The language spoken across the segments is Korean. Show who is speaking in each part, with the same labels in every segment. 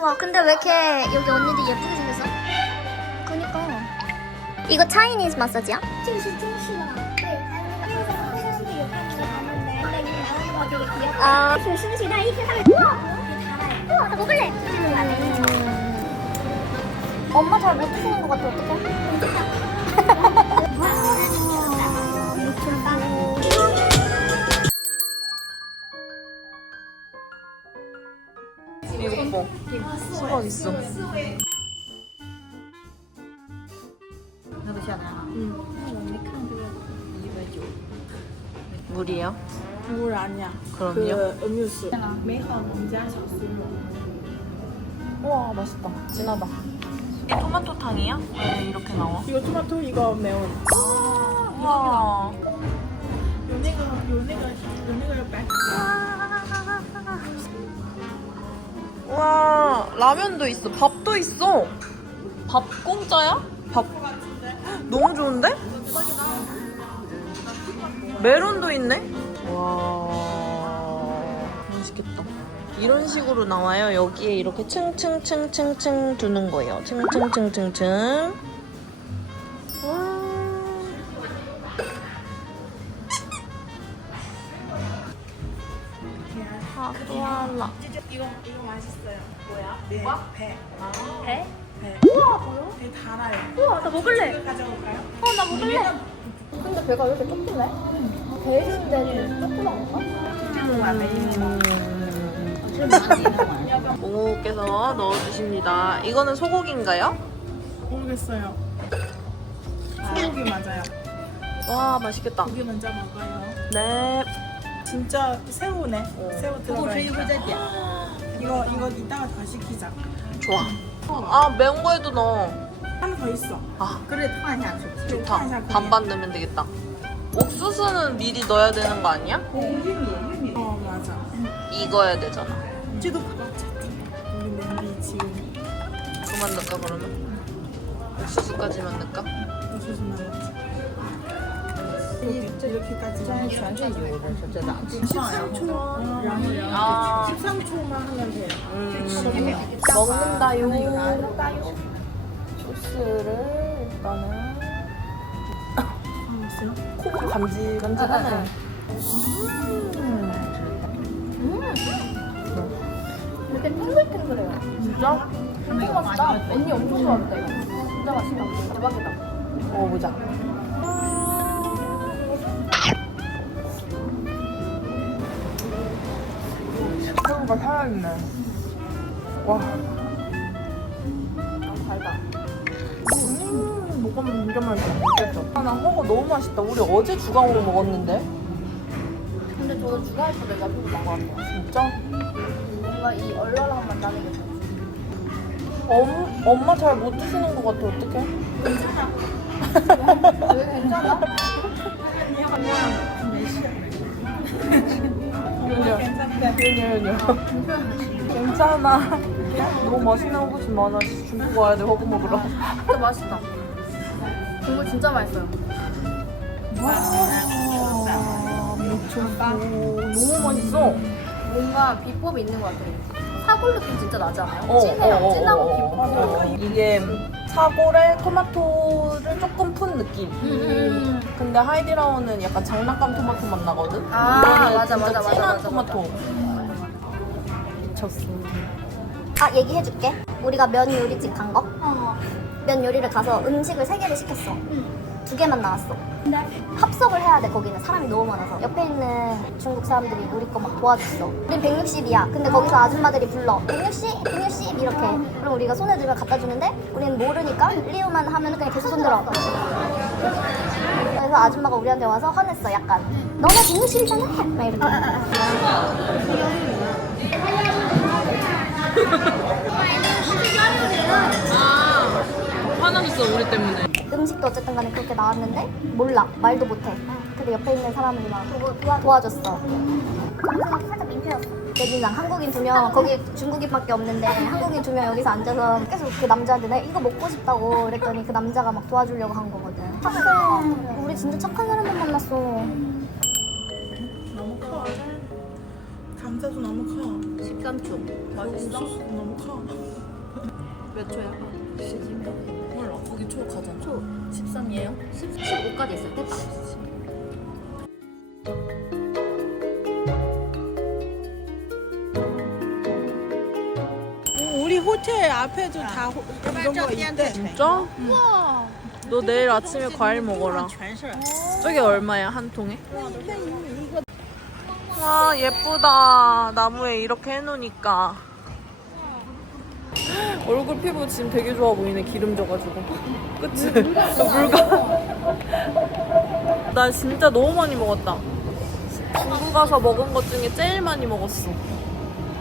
Speaker 1: 우와 근데 왜 이렇게 여기 언니들 예쁘게 생겼어? 그니까. 이거 차이니즈 마사지야? 아.
Speaker 2: 우와! 나 먹을래! 음.
Speaker 1: 엄마 잘 못 드시는 것 같아 어떡해?
Speaker 3: 이거 봐. 수박 있어. 물이요?
Speaker 4: 물 아니야.
Speaker 3: 그럼요?
Speaker 4: 그 음료수.
Speaker 3: 우와 맛있다. 진하다. 이게 토마토탕이야? 왜 이렇게 나와?
Speaker 4: 이거 토마토 이거 매운.
Speaker 3: 우와.
Speaker 4: 요네가 요네가 요네가
Speaker 3: 와 라면도 있어. 밥도 있어. 밥 공짜야? 밥 너무 좋은데? 메론도 있네. 와 맛있겠다. 이런 식으로 나와요. 여기에 이렇게 층층층층층 두는 거예요. 층층층층층. 와. 아, 또할라.
Speaker 4: 이거 이거 맛있어요. 뭐야? 네. 배.
Speaker 1: 배?
Speaker 4: 배.
Speaker 1: 우와 뭐야?
Speaker 4: 배 달아요.
Speaker 1: 우와 나 먹을래
Speaker 4: 이거 가져올까요?
Speaker 1: 어 나 먹을래 근데 배가 왜 이렇게 조그매? 배 있는 데는 조그만 건가?
Speaker 3: 옹호께서 넣어주십니다. 이거는 소고기인가요?
Speaker 4: 모르겠어요. 소고기 맞아요.
Speaker 3: 와 맛있겠다.
Speaker 4: 고기 먼저 먹어요.
Speaker 3: 네.
Speaker 4: 진짜 새우네. 새우 들어가. 이거 이거 이따가 더 시키자.
Speaker 3: 좋아. 아 매운 거에도 넣어.
Speaker 4: 하나 더 있어.
Speaker 3: 아
Speaker 4: 그래 타냐
Speaker 3: 좋다. 반반 넣으면 되겠다. 옥수수는 미리 넣어야 되는 거 아니야?
Speaker 4: 어 맞아.
Speaker 3: 익어야 되잖아.
Speaker 4: 지도 우리 냄비 지금
Speaker 3: 그만 넣을까 그러면? 옥수수까지만 넣을까?
Speaker 4: 옥수수만 넣자. 이렇게 이렇게까지. 13초.
Speaker 3: 아.
Speaker 4: 13초만 하면 돼요.
Speaker 3: 음, 먹는다요. 소스를 일단은? 코가 간질간질하네.
Speaker 1: 이렇게 탱글탱글해요.
Speaker 3: 진짜?
Speaker 1: 엄청 맛있다. 언니 엄청 좋아한다 이거 진짜 맛있다. 대박이다.
Speaker 3: 먹어보자. 새우가 살아있네. 와.
Speaker 1: 달다
Speaker 3: 음, 먹으면 진짜 맛있어. 맛있겠어. 아, 나 허거 너무 맛있다. 우리 어제 주강으로 먹었는데.
Speaker 1: 근데 주가할 때 내가 표고 나것 같아요
Speaker 3: 진짜?
Speaker 1: 뭔가 이 얼얼한 맛 나는 게 좋아
Speaker 3: 엄, 엄마 잘 못 드시는 것 같아. 어떡해?
Speaker 1: 왜 괜찮아?
Speaker 3: 윤여. 윤여, 윤여. 괜찮아. 너무 맛있는 곳이 많아. 중국 와야 돼. 허거 먹으러.
Speaker 1: 진짜 맛있다 국물 진짜 맛있어요
Speaker 3: 와, 미쳤어. 너무 맛있어.
Speaker 1: 뭔가 비법이 있는 것 같아요 사골 느낌 진짜 나지 않아요?
Speaker 3: 어, 어,
Speaker 1: 깊고
Speaker 3: 어. 이게 사골에 토마토를 조금 푼 느낌.
Speaker 1: 음.
Speaker 3: 근데 하이디라운은 약간 장난감 토마토 맛 나거든?
Speaker 1: 아,
Speaker 3: 이거는
Speaker 1: 맞아,
Speaker 3: 진짜
Speaker 1: 맞아, 맞아,
Speaker 3: 진한
Speaker 1: 맞아,
Speaker 3: 토마토. 미쳤어.
Speaker 1: 아 얘기해줄게 우리가 면 요리집 간 거? 면 요리를 가서 음식을 세 개를 시켰어 두 개만 나왔어. 합석을 해야 돼 거기는. 사람이 너무 많아서. 옆에 있는 중국 사람들이 우리 거 막 도와줬어. 우린 160이야. 근데 거기서 아줌마들이 불러. 160? 160? 이렇게. 그럼 우리가 손에 들고 갖다 주는데 우리는 모르니까 리우만 하면 그냥 계속 손들어. 그래서 아줌마가 우리한테 와서 화냈어 약간. 너네 160이잖아? 막 이렇게.
Speaker 3: 화났어, 우리 때문에.
Speaker 1: 어쨌든 간에 그렇게 나왔는데 몰라. 말도 못해. 근데 옆에 있는 사람들이 막 도와, 도와줬어. 정신이 살짝 민폐였어. 대진장 한국인 두 명. 거기 중국인밖에 없는데 한국인 두 명 여기서 앉아서 계속 그 남자한테 내가 이거 먹고 싶다고 그랬더니 그 남자가 막 도와주려고 한 거거든. 착해 우리 진짜 착한 사람만 만났어.
Speaker 4: 너무 커. 감자도 너무 커.
Speaker 1: 식감충
Speaker 4: 옥수수도 너무 커.
Speaker 3: 몇 초야? 몰라. 초 가잖아. 초 13이에요?
Speaker 1: 15까지 있을 때 딱.
Speaker 4: 우리 호텔 앞에도 다 호- 이런 거 있대.
Speaker 3: 진짜? 너 내일 아침에 과일 먹어라. 저게 얼마야 한 통에? 와 예쁘다. 나무에 이렇게 해놓으니까. 얼굴 피부 지금 되게 좋아 보이네 기름 져가지고. 그치? 물가. 나 진짜 너무 많이 먹었다. 중국 가서 먹은 것 중에 제일 많이 먹었어.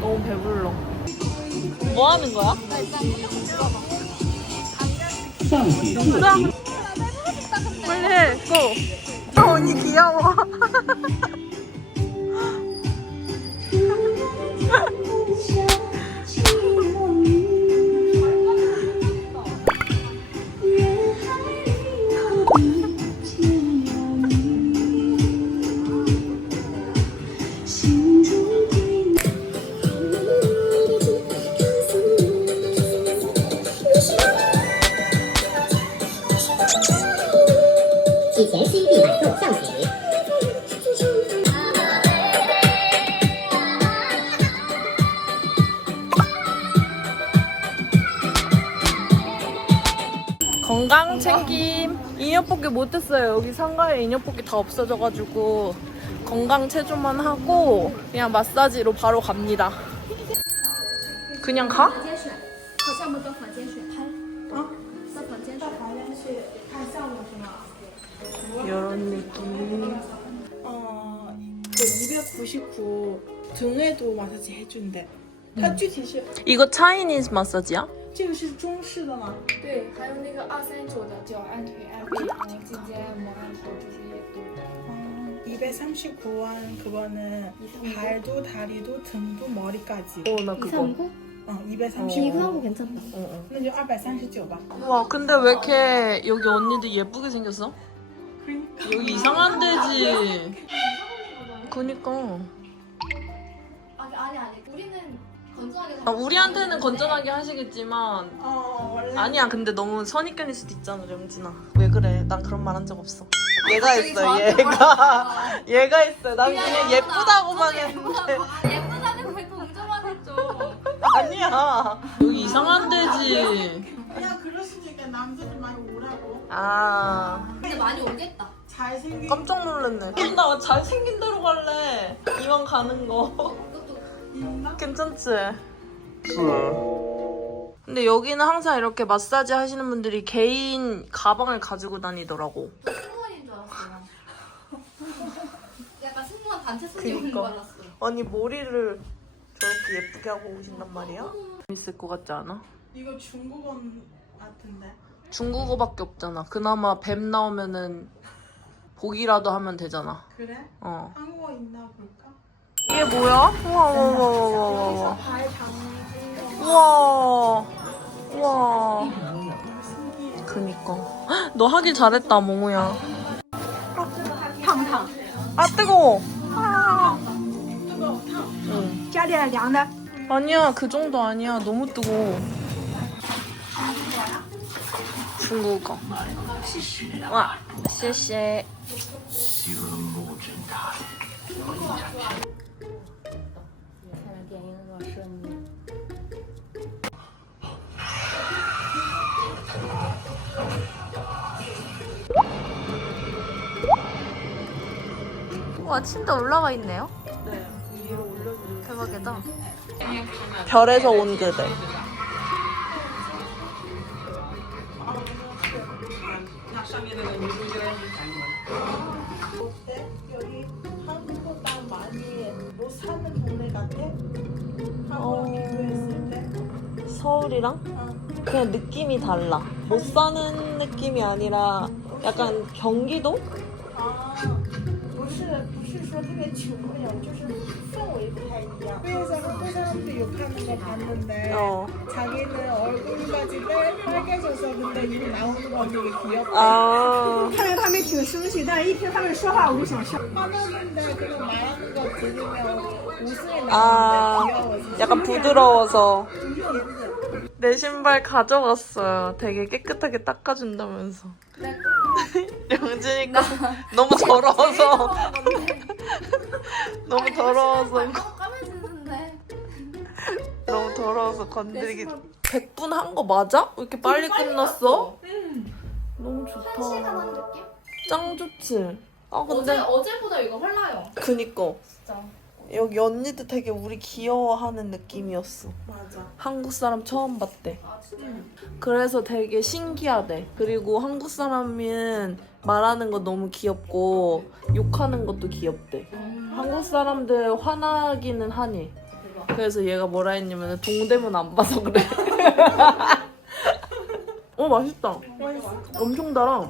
Speaker 3: 너무 배불러. 뭐 하는 거야? 진짜? 빨리 해, 고! 아, 언니 귀여워. 인형뽑기 못했어요. 여기 상가에 인형뽑기 다 없어져가지고 건강 체조만 하고 그냥 마사지로 바로 갑니다. 그냥 가? 이런 느낌.
Speaker 4: 어, 그 299 등에도 마사지 해준대. 음.
Speaker 3: 이거 차이니즈 마사지야?
Speaker 4: 这个是中式的吗？
Speaker 5: 对，还有那个二三九的脚按腿按背然后颈肩按摩按头这些也都有。
Speaker 4: 239원 그거는 발도 다리도 등도 머리까지.
Speaker 3: 어, 나 그거.
Speaker 4: 어, 239.
Speaker 1: 비교하고 괜찮다.
Speaker 3: 어, 어.
Speaker 4: 那就239吧.
Speaker 3: 와, 근데 왜 이렇게 여기 언니들 예쁘게 생겼어? 여기 이상한 데지. 그니까.
Speaker 1: 아니 아니 아니. 건조하게
Speaker 3: 아, 우리한테는 건전하게 하시겠지만
Speaker 4: 어, 원래
Speaker 3: 아니야 근데 너무 선입견일 수도 있잖아 영진아. 왜 그래? 난 그런 말 한 적 없어. 얘가 했어 얘가. 얘가 했어. 난 그냥 예쁘다고만 했는데.
Speaker 1: 예쁘다는 왜 동조만 했죠?
Speaker 3: 아니야. 여기 이상한 데지.
Speaker 4: 그냥 그럴 수도 있겠다. 남자들 많이 오라고.
Speaker 3: 아.
Speaker 1: 근데 많이 오겠다.
Speaker 4: 잘생긴
Speaker 3: 깜짝 놀랐네. 그럼 나 잘생긴 대로 갈래. 이왕 가는 거? 괜찮지? 근데 여기는 항상 이렇게 마사지 하시는 분들이 개인 가방을 가지고 다니더라고
Speaker 1: 승무원인 줄 알았어요. 약간 승무원 단체 손님 오는 줄
Speaker 3: 그니까.
Speaker 1: 알았어.
Speaker 3: 아니 머리를 저렇게 예쁘게 하고 오신단 말이야? 재밌을 것 같지 않아?
Speaker 4: 이거 중국원 같은데.
Speaker 3: 중국어밖에 없잖아. 그나마 뱀 나오면은 보기라도 하면 되잖아.
Speaker 4: 그래?
Speaker 3: 어.
Speaker 4: 한국어 있나 볼까?
Speaker 3: 이게 뭐야? 우와 우와 우와 우와 우와
Speaker 4: 발 담는 거.
Speaker 3: 우와 우와. 그니까. 헉, 너 하길 잘했다 몽우야. 탕탕. 아 뜨거워.
Speaker 4: 뜨거워. 烫.
Speaker 3: 응.
Speaker 4: 加点凉的。
Speaker 3: 아니야 그 정도 아니야 너무 뜨거워. 중국어. 와, 谢谢.
Speaker 1: 와 침대 올라가 있네요. 대박이다.
Speaker 3: 별에서 온 그대.
Speaker 4: 어.
Speaker 3: 서울이랑
Speaker 4: 어.
Speaker 3: 그냥 느낌이 달라. 못 사는 느낌이 아니라 약간 경기도?
Speaker 4: 啊，不是不是说特别穷那种，就是氛围不太一样。 그래서 한국 사람들 욕하는 거 봤는데
Speaker 3: 어.
Speaker 4: 자기는 얼굴까지 빨- 빨개져서 근데 이거 나오는 거 되게 귀엽다.
Speaker 3: 아.
Speaker 6: 看着他们挺生气，但是一听他们说话，我就想笑。
Speaker 4: 화나는데 그냥 말하는 거 들으면 웃음이 나는데
Speaker 3: 아.
Speaker 4: 귀여워. 진짜.
Speaker 3: 약간 부드러워서.
Speaker 4: 좀 예뻐.
Speaker 3: 내 신발 가져갔어요. 되게 깨끗하게 닦아준다면서. 영진이가 너무 더러워서. 너무 더러워서.
Speaker 1: 까매지는데.
Speaker 3: 너무 더러워서 건드리기. 100분 한 거 맞아? 왜 이렇게 빨리 끝났어? 너무
Speaker 1: 한 시간
Speaker 3: 좋다.
Speaker 1: 한 느낌?
Speaker 3: 짱 좋지? 아
Speaker 5: 어제
Speaker 3: 근데
Speaker 5: 어제보다 이거 헐나요.
Speaker 3: 그니까
Speaker 5: 진짜.
Speaker 3: 여기 언니도 되게 우리 귀여워하는 느낌이었어.
Speaker 4: 맞아.
Speaker 3: 한국 사람 처음 봤대.
Speaker 5: 아 진짜.
Speaker 3: 그래서 되게 신기하대. 그리고 한국 사람은 말하는 거 너무 귀엽고 욕하는 것도 귀엽대. 한국 사람들 화나기는 하니. 그래서 얘가 뭐라 했냐면 동대문 안 봐서 그래. 어 맛있다.
Speaker 4: 맛있어?
Speaker 3: 엄청 달아.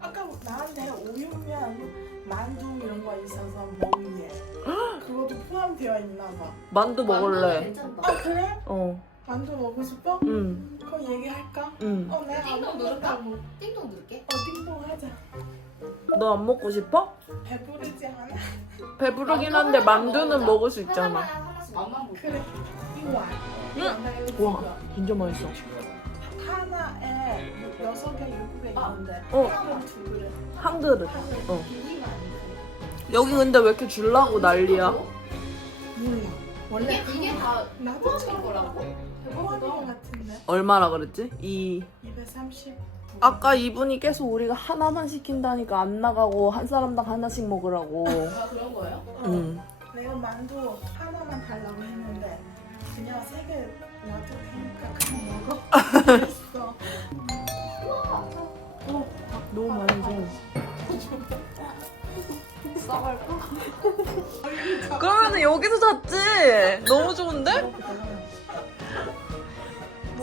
Speaker 4: 아까 나한테 우육면 만두 이런 거 있어서 먹예. 그것도 포함되어 있나 봐.
Speaker 3: 만두 먹을래.
Speaker 1: 괜찮다.
Speaker 4: 아 그래?
Speaker 3: 어.
Speaker 4: 만두 먹고 싶어?
Speaker 3: 응.
Speaker 4: 그럼 얘기할까?
Speaker 3: 응.
Speaker 4: 어 내가 안
Speaker 5: 띵동
Speaker 4: 먹었다고.
Speaker 1: 띵동 누를게.
Speaker 4: 어 띵동 하자.
Speaker 3: 너 안 먹고 싶어?
Speaker 4: 배부르지 않아?
Speaker 3: 배부르긴 한데 만두는 먹을 수 있잖아.
Speaker 1: 하나씩
Speaker 5: 맛만 볼게.
Speaker 4: 그래. 이거 와.
Speaker 3: 응. 와, 진짜 맛있어.
Speaker 4: 하나에 여섯 개, 일곱 개 있는데
Speaker 3: 어.
Speaker 4: 하나는 두 그릇.
Speaker 3: 한 그릇.
Speaker 4: 한 그릇.
Speaker 3: 어. 여기 근데 왜 이렇게 줄라고 난리야?
Speaker 4: 몰라. 원래
Speaker 5: 이게 이게 다
Speaker 4: 나도 처음
Speaker 5: 거라고?
Speaker 4: 같은데.
Speaker 3: 얼마나 그랬지? 이
Speaker 4: 230.
Speaker 3: 아까 이분이 계속 우리가 하나만 시킨다니까 안 나가고 한 사람당 하나씩 먹으라고.
Speaker 5: 아 그런 거예요?
Speaker 4: 어.
Speaker 3: 응.
Speaker 4: 내가 만두 하나만 달라고 했는데 그냥 세개 놔둘 테니까 그냥 먹어. 했어.
Speaker 3: 너무 많이 줘. 그러면 여기서 잤지? 너무 좋은데?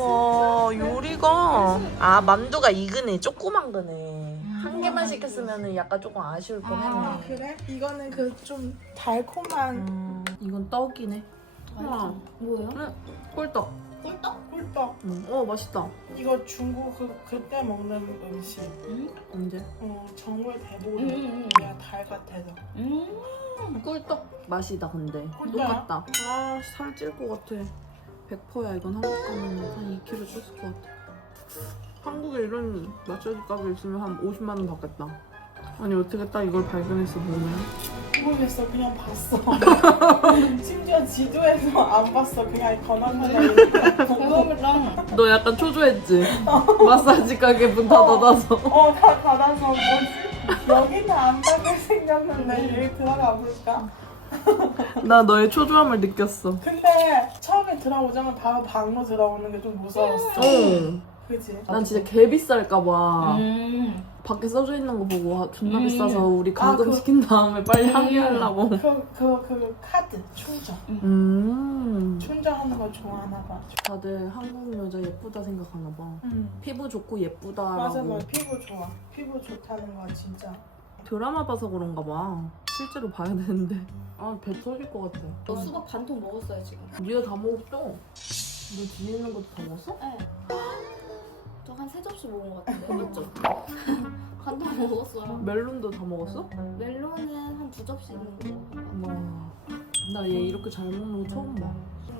Speaker 3: 와 요리가 아 만두가 익으네 조그만 거네 한 개만 시켰으면 약간 조금 아쉬울
Speaker 4: 아
Speaker 3: 뻔했네
Speaker 4: 그래? 이거는 그 좀 달콤한
Speaker 3: 음, 이건 떡이네 우와
Speaker 1: 뭐예요?
Speaker 3: 꿀떡
Speaker 1: 꿀떡?
Speaker 4: 꿀떡.
Speaker 3: 음, 어 맛있다
Speaker 4: 이거 중국 그, 그때 먹는 음식.
Speaker 3: 언제?
Speaker 4: 어, 정말 배부르.
Speaker 1: 음.
Speaker 4: 내가 달 같아서.
Speaker 1: 음.
Speaker 3: 꿀떡 맛이다 근데
Speaker 4: 꿀떡이야?
Speaker 3: 똑같다 아 살 찔 것 같아 100%야 이건 한국 가면 한 2kg 쪘을 것 같아 한국에 이런 마사지 가게 있으면 한 50만 원 받겠다 아니 어떻게 딱 이걸 발견했어 보면
Speaker 4: 모르겠어. 그냥 봤어. 심지어 지도에서 안 봤어. 그냥 번호판에
Speaker 1: 대박이다.
Speaker 3: 너 약간 초조했지? 마사지 가게 문 닫아놔서
Speaker 4: 어, 다 닫아서 뭐지? 여기는 안 닫을 생겼는데 여기 들어가 볼까?
Speaker 3: 나 너의 초조함을 느꼈어
Speaker 4: 근데 처음에 들어오자면 바로 방로 들어오는 게 좀 무서웠어.
Speaker 3: 어.
Speaker 4: 그지?
Speaker 3: 난 진짜 개 비쌀까봐
Speaker 1: 음.
Speaker 3: 밖에 써져 있는 거 보고 아, 존나
Speaker 1: 음.
Speaker 3: 비싸서 우리 감금
Speaker 4: 아, 그-
Speaker 3: 시킨 다음에 빨리 항의하려고
Speaker 4: 그, 그, 그 카드 충전.
Speaker 3: 음
Speaker 4: 충전하는 걸 좋아하나 봐.
Speaker 3: 다들 한국 여자 예쁘다 생각하나 봐
Speaker 4: 응.
Speaker 3: 피부 좋고 예쁘다라고
Speaker 4: 맞아, 맞아. 피부 좋아. 피부 좋다는 거 진짜.
Speaker 3: 드라마 봐서 그런가 봐 실제로 봐야 되는데 아 배 터질 것 같아
Speaker 1: 너 수박 반통 먹었어요 지금.
Speaker 3: 네가 다 먹었어 너 뒤에 있는 것도 다 먹었어?
Speaker 1: 네. 저한 세 접시 먹은 것 같은데 맞죠? 반통 먹었어요.
Speaker 3: 멜론도 다 먹었어?
Speaker 1: 멜론은 한 두 접시 있는 거.
Speaker 3: 와, 나얘 이렇게 잘 먹는 거 처음 봐.
Speaker 1: 좀